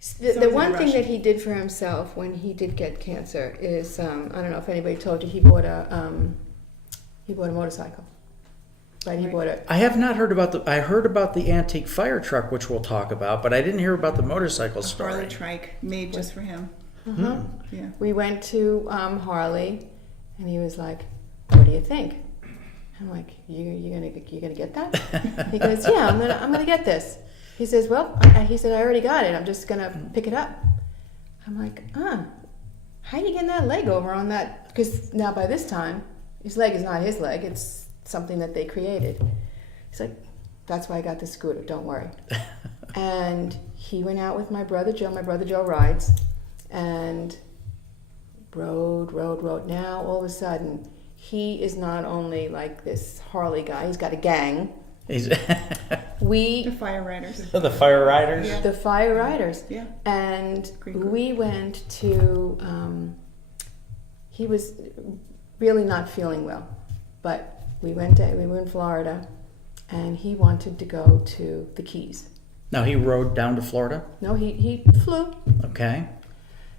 The one thing that he did for himself when he did get cancer is, I don't know if anybody told you, he bought a motorcycle. Right, he bought it. I have not heard about I heard about the antique fire truck, which we'll talk about, but I didn't hear about the motorcycle story. Harley trike made just for him. Uh-huh. Yeah. We went to Harley, and he was like, "What do you think?" I'm like, "You gonna get that?" He goes, "Yeah, I'm gonna get this." He says, "Well," he said, "I already got it. I'm just gonna pick it up." I'm like, how are you getting that leg over on that? Because now by this time, his leg is not his leg. It's something that they created. He's like, "That's why I got this scooter. Don't worry." And he went out with my brother Joe. My brother Joe rides, and rode. Now all of a sudden, he is not only like this Harley guy. He's got a gang. The fire riders. The fire riders? Yeah. The fire riders. Yeah. And we went to, he was really not feeling well, but we were in Florida, and he wanted to go to the Keys. Now he rode down to Florida? No, he flew. Okay.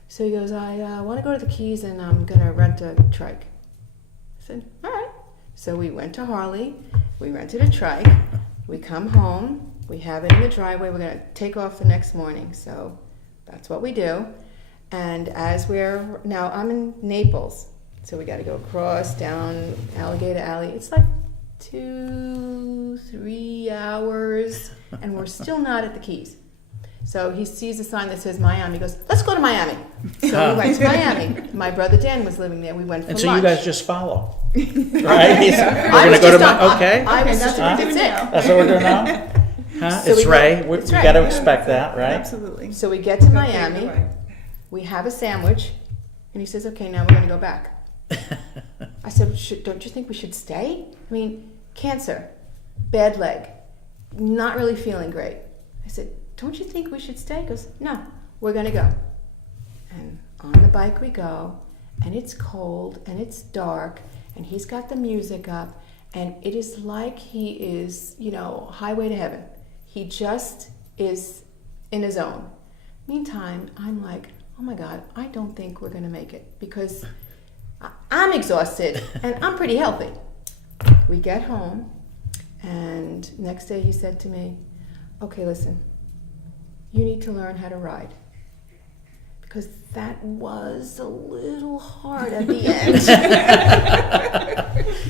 So he goes, "I want to go to the Keys, and I'm going to rent a trike." I said, "All right." So we went to Harley, we rented a trike, we come home, we have it in the driveway, we're going to take off the next morning. So that's what we do. And now I'm in Naples, so we got to go across down Alligator Alley. It's like 2-3 hours, and we're still not at the Keys. So he sees a sign that says Miami. He goes, "Let's go to Miami." So we went to Miami. My brother Dan was living there. We went for lunch. And so you guys just follow, right? We're I going was to go to just on- okay. that's what it. That's what we're doing now? Huh? So It's Ray. We It's Ray. got to expect that, right? Absolutely. So we get to Miami. We have a sandwich, and he says, "Okay, now we're going to go back." I said, "Don't you think we should stay? I mean, cancer, bad leg, not really feeling great." I said, "Don't you think we should stay?" He goes, "No, we're going to go." And on the bike we go, and it's cold, and it's dark, and he's got the music up, and it is like he is, highway to heaven. He just is in his own. Meantime, I'm like, "Oh my God, I don't think we're going to make it," because I'm exhausted, and I'm pretty healthy. We get home, and next day he said to me, "Okay, listen, you need to learn how to ride." Because that was a little hard at the end.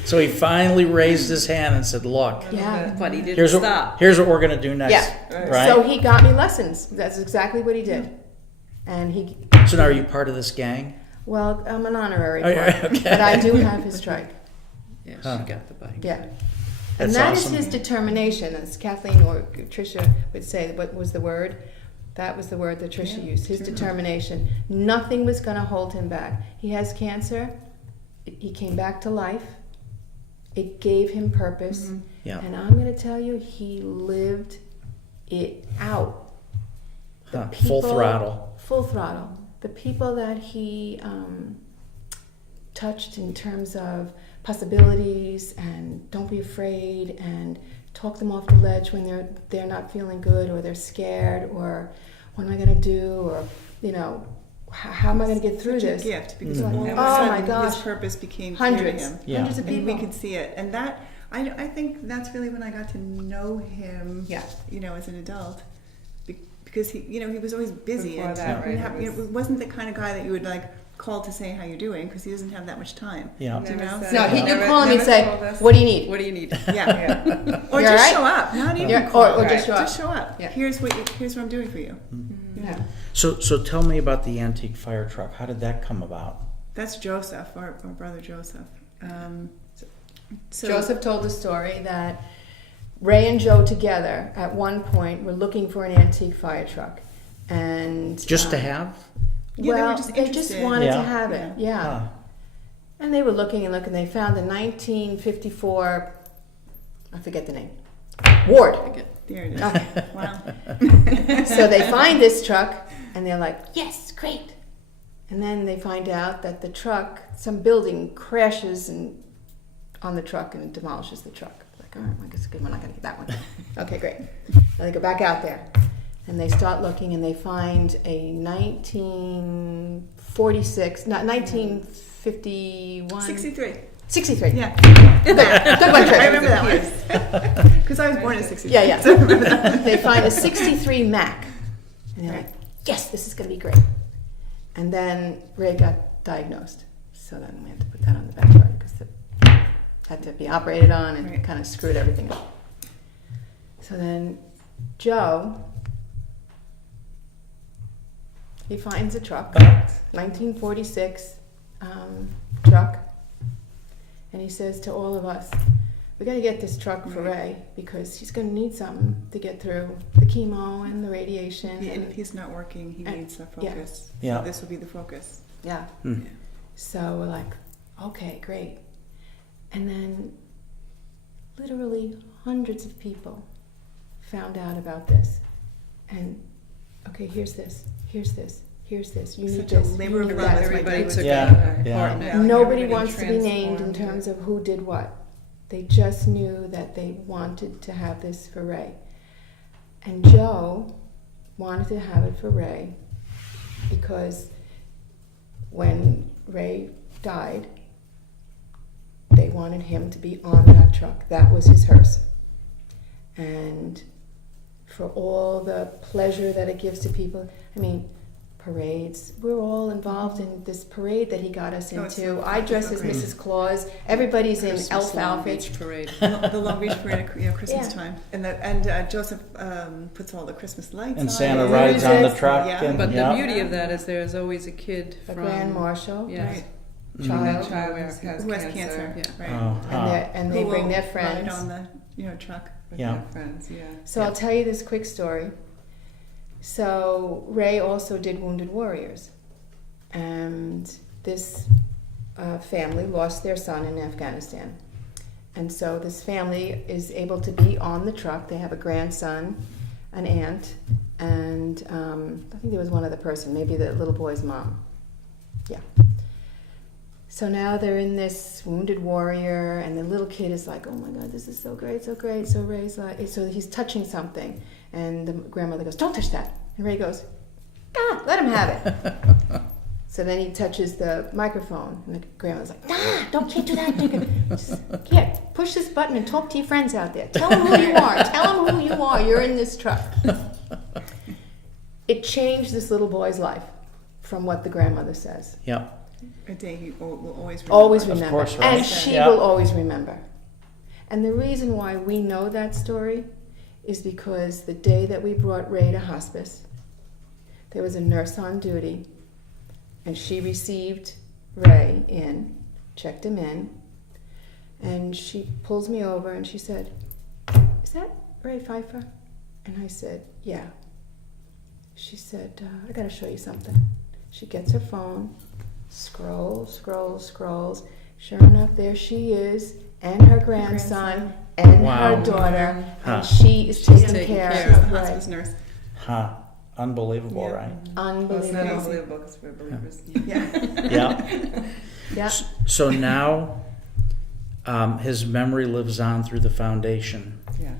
So he finally raised his hand and said, "Look, Yeah. But he didn't here's stop. what we're going to do next." Yeah. Right? So he got me lessons. That's exactly what he did. And So now are you part of this gang? well, I'm an honorary Oh, yeah, part, okay. but I do have his trike. Yeah, she Huh. got the bike. Yeah. That's And that awesome. is his determination, as Kathleen or Tricia would say. What was the word? That was the word that Tricia used, his determination. Nothing was going to hold him back. He has cancer. He came back to life. It gave him purpose. Mm-hmm. Yeah. And I'm going to tell you, he lived it out. The Full throttle. Full throttle. The people that he touched in terms of possibilities and don't be afraid and talk them off the ledge when they're not feeling good or they're scared or what am I going to do or how am I going to get through Such this? a gift because Mm-hmm. all of a Oh sudden my gosh. his purpose became clear to Hundreds him. Yeah. of And people. we could see it, and that I think that's really when I got to know him. Yeah. As an adult, because he was always busy Before and that, he right, it wasn't the kind of guy that you would like call to say how you're doing because he doesn't have that much time. Yeah. Do you know? No, he Never- did call me and never say, told us. "What do you need?" What do you need? Yeah. Or You just all right? show up. Not even Yeah, call. or just show up. Just show up. Yeah. Here's what I'm doing for you. Yeah. So tell me about the antique fire truck. How did that come about? That's Joseph, our brother Joseph. So Joseph told the story that Ray and Joe together at one point were looking for an antique fire truck, and Just to have? Yeah, they were well, just they just interested. wanted Yeah. to have it, yeah. Huh. And they were looking and looking. They found the 1954, I forget the name, Ward. There it is. Okay. Wow. So they find this truck, and they're like, "Yes, great." And then they find out that the truck, some building crashes on the truck and it demolishes the truck. Like, all right, I guess good. We're not going to get that one. Okay, great. Now they go back out there, And they start looking, and they find a 1946, not 1951. 63. 63. Yeah. Good one, Tricia. I remember that one. Because I was born in 63. Yeah, yeah. So I remember that. They find a 63 Mac. And they're like, yes, this is going to be great. And then Ray got diagnosed. So then we had to put that on the back burner because it had to be operated on and Right. kind of screwed everything up. So then Joe, he finds a truck, 1946 truck, and he says to all of us, we got to get this truck for Ray because he's going to need something to get through the chemo and the radiation. And if he's not working, he needs the focus. Yeah. So this will be the focus. Yeah. Hmm. So we're like, okay, great. And then literally hundreds of people found out about this. And, okay, here's this, here's this, here's this. You need Such a this. labor you of need love. that. That's Everybody my took Yeah, a yeah. part in it. Nobody Everybody wants to be named in transformed terms it. of who did what. They just knew that they wanted to have this for Ray. And Joe wanted to have it for Ray because when Ray died, they wanted him to be on that truck. That was his hearse. And for all the pleasure that it gives to people, I mean, parades. We're all involved in this parade that he got us Oh, it's into. so- I dress as great. Mrs. Claus. Everybody's in Christmas elf Long outfits. Beach Parade. The Long Beach Parade at Christmas Yeah. time. And Joseph puts all the Christmas lights on. And Santa it. rides on the Music. truck. Yeah. And, But yeah. the beauty of that is there's always a kid The from Grand Marshal. Yes. Right. Child. Child Who has has cancer. cancer. Yeah. Right. Oh, And they Who bring will their ride friends. on the truck. With Yeah. their friends, yeah. So I'll tell you this quick story. So Ray also did Wounded Warriors. And this family lost their son in Afghanistan. And so this family is able to be on the truck. They have a grandson, an aunt, and I think there was one other person, maybe the little boy's mom. Yeah. So now they're in this Wounded Warrior, and the little kid is like, oh my God, this is so great, so great. So Ray's like, so he's touching something, and the grandmother goes, don't touch that. And Ray goes, let him have it. So then he touches the microphone, and the grandmother's like, can't do that. Just, can't. Push this button and talk to your friends out there. Tell them who you are. Tell them who you are. You're in this truck. It changed this little boy's life from what the grandmother says. Yeah. A day he will always remember. Always Of remember. course, right. And she Yeah. will always remember. And the reason why we know that story is because the day that we brought Ray to hospice, there was a nurse on duty, and she received Ray in, checked him in, and she pulls me over and she said, is that Ray Pfeifer? And I said, yeah. She said, I gotta show you something. She gets her phone, scrolls. Sure enough, there she is, and her grandson, and Wow. her daughter, Huh. and she is She's taking taking care care She's the of Ray. hospice nurse. Huh. Unbelievable, Yeah. right? Well, it's not Unbelievable. unbelievable because we're believers. Yeah. Yeah. Yeah. So now his memory lives on through the foundation. Yes.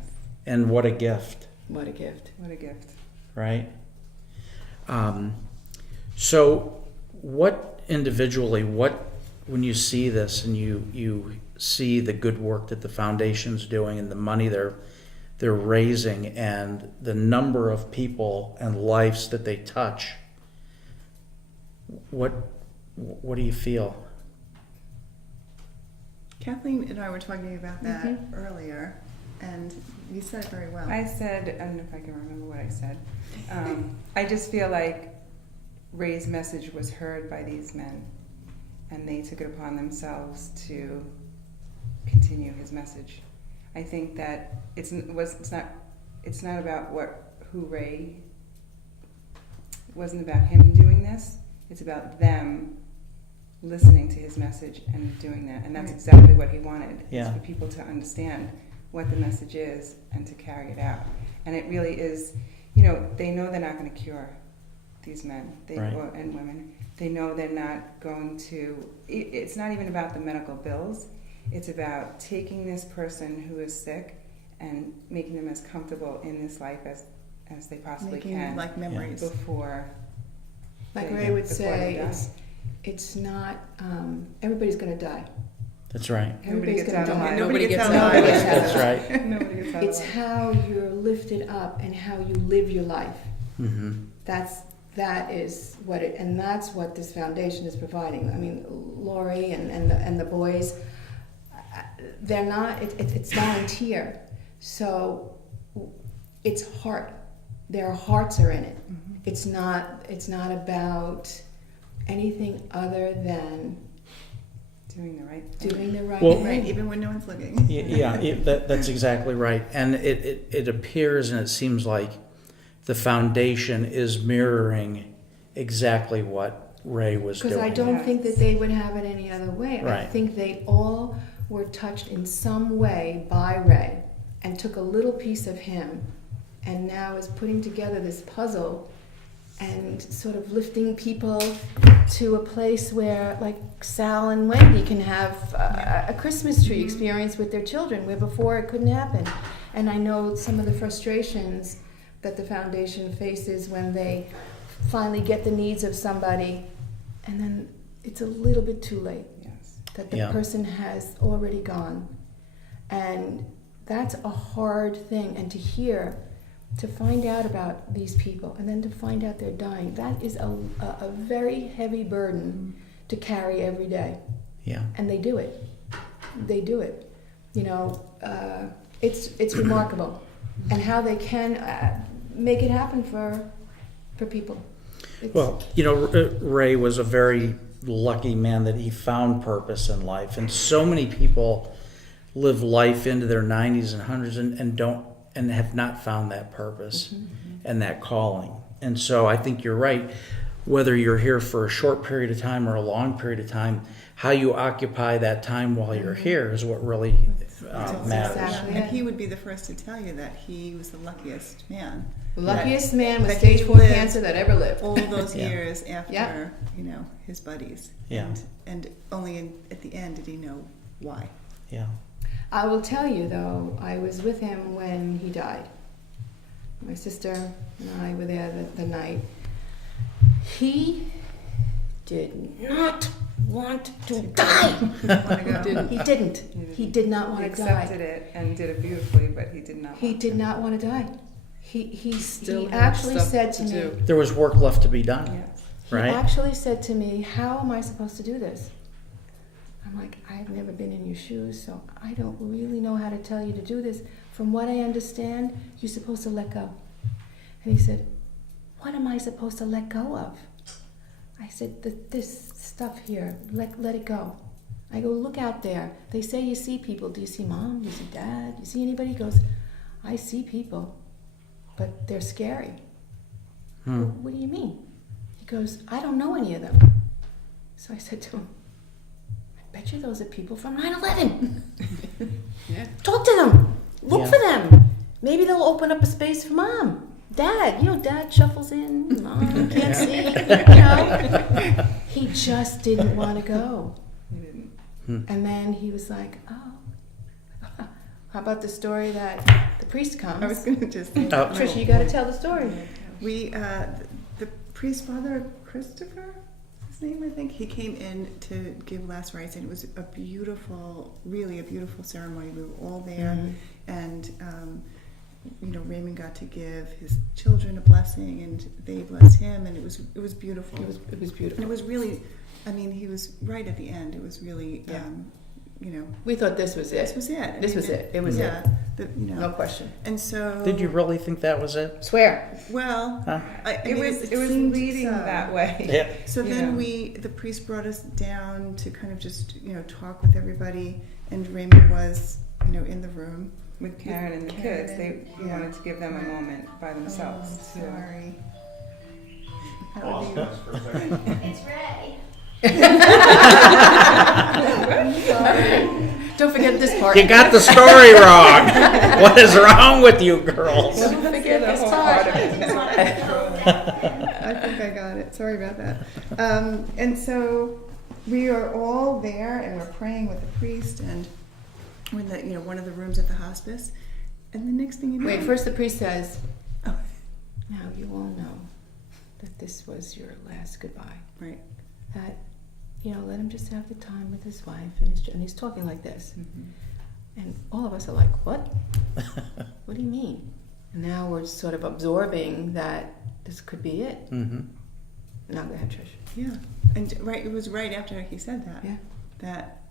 And what a gift, What a gift. What a gift. right? So what individually, when you see this and you see the good work that the foundation's doing and the money they're raising and the number of people and lives that they touch, what do you feel? Kathleen and I were talking about that earlier, and you said it very well. I said, I don't know if I can remember what I said. I just feel like Ray's message was heard by these men, and they took it upon themselves to continue his message. I think that it's not about who Ray. Wasn't about him doing this. It's about them listening to his message and doing that, and that's exactly what he wanted. Yeah. Is for people to understand what the message is and to carry it out. And it really is, they know they're not going to cure these men Right. and women. They know they're not going to. It's not even about the medical bills. It's about taking this person who is sick and making them as comfortable in this life as they possibly Making can like memories. before. Like they- Ray would before say, they die. it's not, everybody's going to die. That's right. Nobody Everybody's gets going to out die. alive. Nobody gets out Nobody alive. gets out That's alive. right. Nobody gets out It's alive. how you're lifted up and how you live your life. Mm-hmm. That is what it, and that's what this foundation is providing. I mean, Lori and the boys, they're not. It's volunteer, so it's heart. Their hearts are in it. Mhm. It's not about anything other than Doing the right thing. doing the right Well- thing. Right, even when no one's looking. That's exactly right. And it appears and it seems like the foundation is mirroring exactly what Ray was doing. Because I don't think that they would have it any other way. I Right. think they all were touched in some way by Ray and took a little piece of him and now is putting together this puzzle and sort of lifting people to a place where, like, Sal and Wendy can have a Christmas tree experience with their children, where before it couldn't happen. And I know some of the frustrations that the foundation faces when they finally get the needs of somebody, and then it's a little bit too late, Yes. that the Yeah. person has already gone. And that's a hard thing. And to find out about these people, and then to find out they're dying, that is a very heavy burden to carry every day. Yeah. And they do it. They do it. You know, it's remarkable, and how they can make it happen for people. It's, Well, Ray was a very lucky man that he found purpose in life, and so many people live life into their 90s and 100s and don't and have not found that purpose and that calling. And so I think you're right. Whether you're here for a short period of time or a long period of time, how you occupy that time while you're here is what really matters. exactly And it. he would be the first to tell you that he was the luckiest man. the luckiest man with that stage he 4 lived cancer that ever lived. All those Yeah. years after, Yeah. his buddies. Yeah. And only at the end did he know why. Yeah. I will tell you, though, I was with him when he died. My sister and I were there the night. He did not want to die. Didn't. He didn't. He did not He want to accepted die. it and did it beautifully, but he did not. He want did to. not want to die. He Still had actually stuff said to to me, do. There was work left to be done. Yes. he Right. actually said to me, how am I supposed to do this? I'm like, I've never been in your shoes, so I don't really know how to tell you to do this. From what I understand, you're supposed to let go. And he said, what am I supposed to let go of? I said, this stuff here, let it go. I go, look out there. They say you see people. Do you see mom? Do you see dad? Do you see anybody? He goes, I see people, but they're scary. Hmm. Well, what do you mean? He goes, I don't know any of them. So I said to him, I bet you those are people from 9/11. Yeah. Talk to them. Look Yeah. for them. Maybe they'll open up a space for mom. Dad, dad shuffles in. Mom can't see. He just didn't want to go. He didn't. And then he was like, oh. How about the story that the priest comes? I was going to just say, Oh. Tricia, you got to tell the story. we, the priest, Father Christopher, his name, I think, he came in to give last rites, and it was a beautiful, really a beautiful ceremony. We were all there, and Raymond got to give his children a blessing, and they blessed him, and it was beautiful. It was beautiful. And it was really, he was right at the end. It was really, Yeah. you know, We thought this was this it. was it. This was it. It was it. yeah, No question. And so, Did you really think that was it? Swear. well, Huh? It was seemed leading so. that way. Yeah. So You then know. the priest brought us down to kind of just, talk with everybody, and Raymond was, in the room. With Karen and the Karen, kids, they yeah. wanted to give them a moment by themselves. Oh, to- sorry. How Pause do this for a second. It's Ray. Don't forget this part. You got the story wrong. What is wrong with you girls? Don't forget The this whole part. part of it. I just wanted to go down. I think I got it. Sorry about that. And so we are all there, and we're praying with the priest, and we're in the, one of the rooms at the hospice. And the next thing you know, Wait, first the priest says, now you all know that this was your last goodbye. Right. That, let him just have the time with his wife, and he's talking like this. And all of us are like, what? What do you mean? And now we're sort of absorbing that this could be it. Mm-hmm. Now go ahead, Trish. Yeah. And it was right after he said that. Yeah. That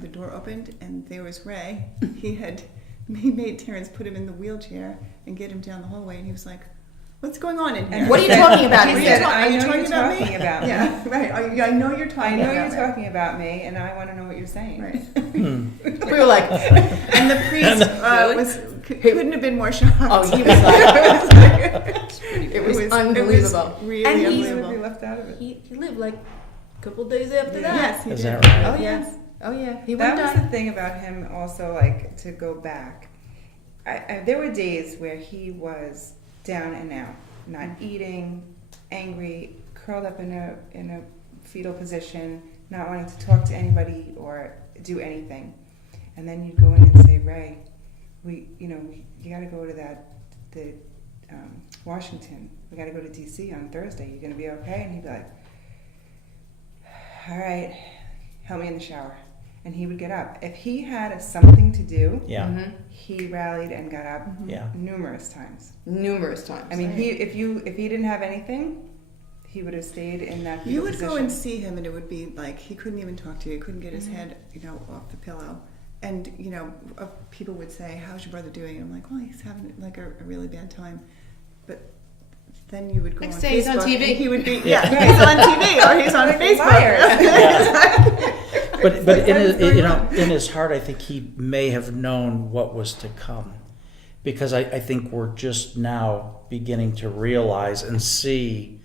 the door opened and there was Ray. He made Terrence put him in the wheelchair and get him down the hallway, and he was like, "What's going on in here?" What are you talking about? He Are you said, talking- I know talking you're about talking me? about me. Yeah, right. I know you're I talking know about you're it. talking about me, and I want to know what you're saying. Right. We were like, And the priest couldn't have been more shocked. oh, he was like, it was It unbelievable. was really And He unbelievable. would be left out of it. He lived like a couple days after that. Yes, he Is did. that right? Oh, yeah. Yes. Oh, yeah. He That went was the down. thing about him also, like, to go back. There were days where he was down and out, not eating, angry, curled up in a fetal position, not wanting to talk to anybody or do anything. And then you'd go in and say, Ray, you got to go to the Washington. We got to go to D.C. on Thursday. You going to be okay? And he'd be like, all right, help me in the shower. And he would get up. If he had something to do, Yeah. Mhm. he rallied and got up Yeah. numerous times. Numerous times. I mean, if he didn't have anything, he would have stayed in that You fetal would position. go and see him, and it would be like he couldn't even talk to you. He couldn't get his head, off the pillow. And people would say, "How's your brother doing?" And I'm like, "Well, he's having like a really bad time." But then you would go Next on day he's on Facebook, TV. and he would be, Yeah. he's on TV or he's on Like a Facebook. liar. But What in is his, going on? in his heart, I think he may have known what was to come, because I think we're just now beginning to realize and see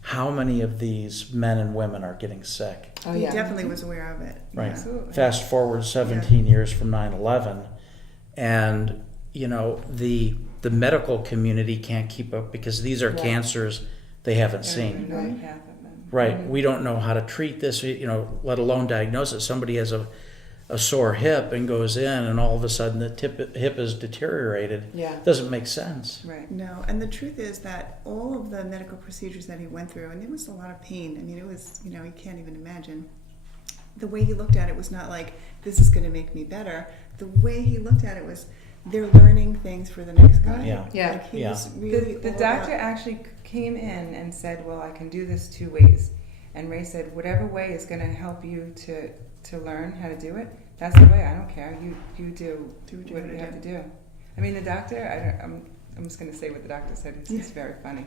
how many of these men and women are getting sick. Oh, He yeah. definitely was aware of it. Right. Absolutely. Fast forward 17 years from 9/11, and the medical community can't keep up because these are Right. cancers they haven't I don't seen. even know the path of them. Right. We don't know how to treat this, let alone diagnose it. Somebody has a sore hip and goes in, and all of a sudden the hip is deteriorated. Yeah. Doesn't make sense. Right. No, and the truth is that all of the medical procedures that he went through, and there was a lot of pain. I mean, it was, you can't even imagine. The way he looked at it was not like, this is going to make me better. The way he looked at it was, they're learning things for the next guy. Yeah. Yeah. Like he Yeah. was really The all doctor about- actually came in and said, well, I can do this 2 ways. And Ray said, whatever way is going to help you to learn how to do it, that's the way. I don't care. You do what you what gotta you have do. to do. I mean, the doctor, I'm just going to say what the doctor said. It's very funny.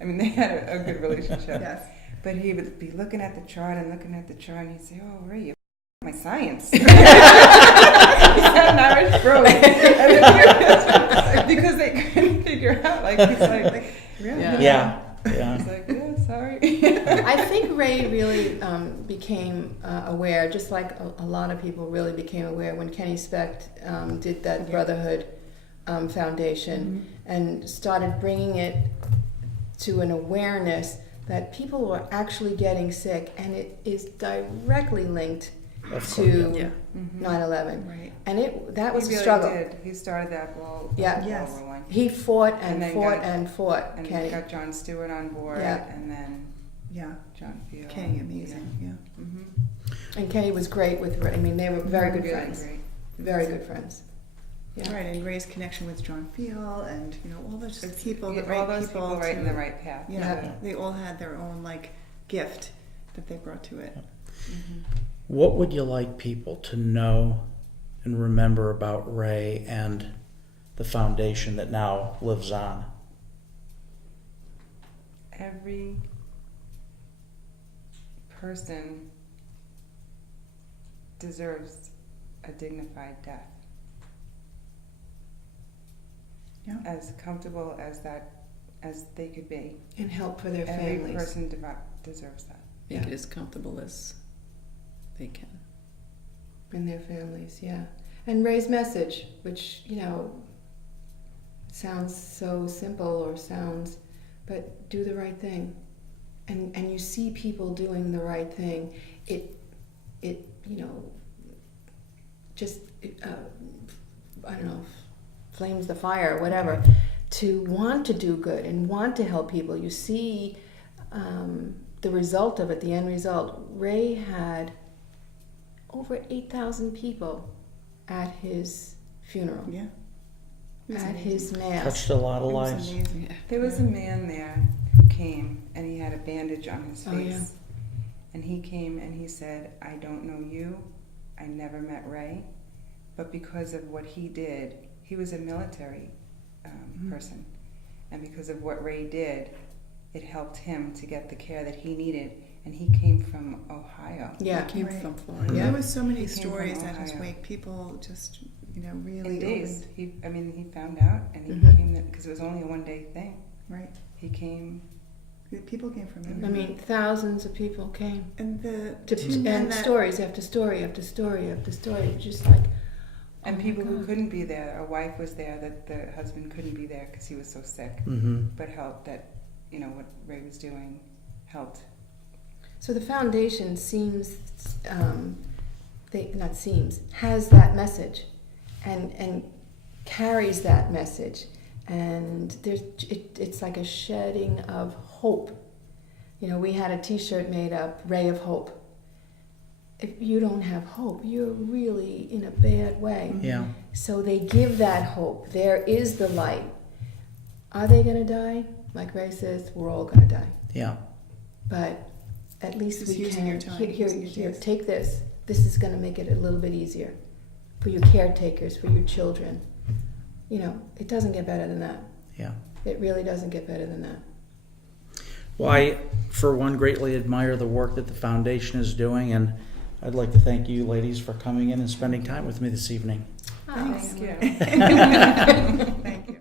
I mean, they had a good relationship. Yes. But he would be looking at the chart, and he'd say, oh, Ray, you my science. He's got an Irish brogue. Because they couldn't figure out, he's like, really? Yeah. Yeah. He's like, yeah, sorry. I think Ray really became aware, just like a lot of people really became aware when Kenny Specht did that Brotherhood Foundation and started bringing it to an awareness that people were actually getting sick, and it is directly linked Of course, to yeah. 9/11. Right. And that was he a really struggle. did. He started that ball Yes. rolling. He fought And then and fought, And Kenny. got John Stewart on board, Yeah. and then Yeah. John Field. Kenny, amazing. Yeah. Mm-hmm. And Kenny was great with Ray. I mean, they were very good Really friends. great. Very good friends. Yeah. Right, and Ray's connection with John Field, and all those people, the all right those people, right in to- the right path. Yeah, Yeah. they all had their own gift that they brought to it. What would you like people to know and remember about Ray and the foundation that now lives on? Every person deserves a dignified death. Yeah. As comfortable as they could be. And help for their Every families. person deserves that. Make Yeah. it as comfortable as they can. And their families, yeah. And Ray's message, which, sounds so simple but do the right thing. And you see people doing the right thing. It just, I don't know, flames the fire or whatever. to want to do good and want to help people. You see the result of it, the end result. Ray had over 8,000 people at his funeral, Yeah. It was at amazing. his mass. Touched a lot of It was lives. amazing. Yeah. There was a man there who came and he had a bandage on his face. Oh, yeah. And he came and he said, I don't know you. I never met Ray. But because of what he did, he was a military person. And because of what Ray did, it helped him to get the care that he needed. And he came from Ohio. Yeah. He came Right. from Florida. There was so many He came from stories at his Ohio. wake. People just, really In days. opened. He found out and he Mhm. came because it was only a one-day thing. Right. He came. People came from I everywhere. mean, thousands of people came. And the To, two men and that stories after story after story after story, just like, And oh my people who God. couldn't be there. A wife was there that the husband couldn't be there because he was so sick. Mm-hmm. But helped that, what Ray was doing helped. So the foundation has that message, and carries that message, and it's like a shedding of hope. We had a T-shirt made up, "Ray of Hope." If you don't have hope, you're really in a bad way. Yeah. So they give that hope. There is the light. Are they going to die? Like Ray says, we're all going to die. Yeah. But at least Just we using can. your time, Here, using your here, days. take this. This is going to make it a little bit easier for your caretakers, for your children. It doesn't get better than that. Yeah. It really doesn't get better than that. Well, I, for one, greatly admire the work that the foundation is doing, and I'd like to thank you ladies for coming in and spending time with me this evening. Thanks. Thank you. Thank you.